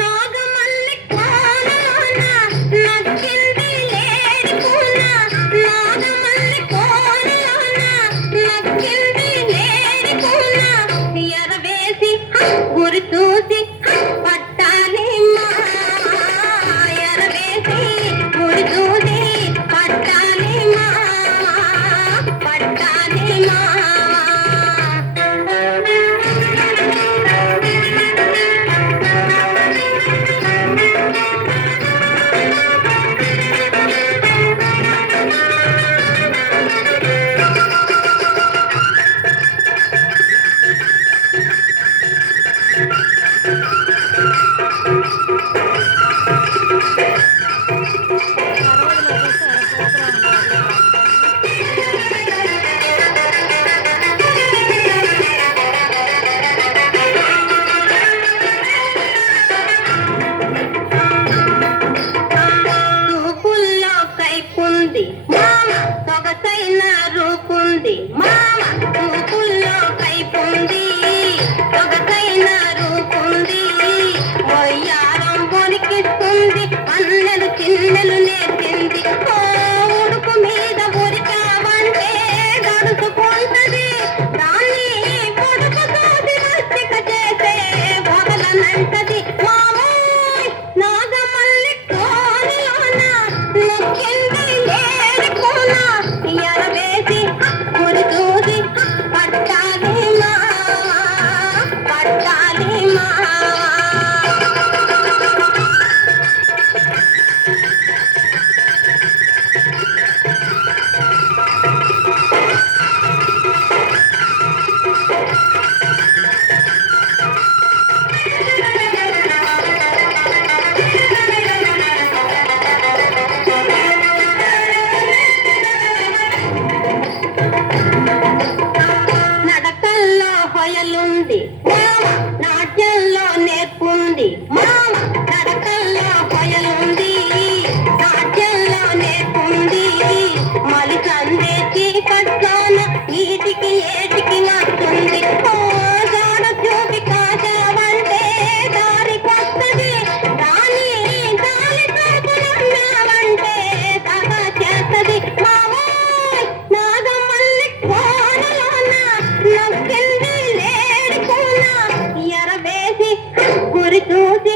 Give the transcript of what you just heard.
నాగమల్లి కోనలోన నక్కింది లేడి పూన, నాగమల్లి కోనలోన నక్కింది లేడి పూన, ఎరవేసి గురి చూసి పట్టాలి మా, ఎరవేసి గురి చూసి పట్టాలి మా, పట్టాలి మా. చూపుల్లో కైపుంది మామ, సొగసైన రూపుంది మామ, చూపుల్లో కైపుంది సొగసైన రూపుంది, వయ్యారం పొరికిస్తుంది అన్నెలు చిన్నెలు నేర్చింది, ఓ ఉడుపు మీద ఉరికావంటే గడుచుకుంటది, దాన్ని పొడుపు తోటి మస్తిక చేసే వదలనంటది మామోయ్. నాగమల్లి కోనలోన నొక్కింది లేడి పూన, ఎరవేసి గురి చూసి పట్టాలి మా, పట్టాలి మా. నడకల్లో హొయలుంది మామ, నాట్యంలో నేర్పుంది మామ, నడకల్లో హొయలుంది నాట్యంలో నేర్పుంది, మలి సందేకి కట్లోన ఈటికి ఏటికి వస్తుంది, ఓ జాడ చూపి కాచావంటే దారి కొత్తది, దాని దారి చూపులున్నావంటే సగా చేస్తది మామోయ్. నాగమల్లి కోనలోన నొక్కింది లేడి పూన, ఎరవేసి గురి చూసి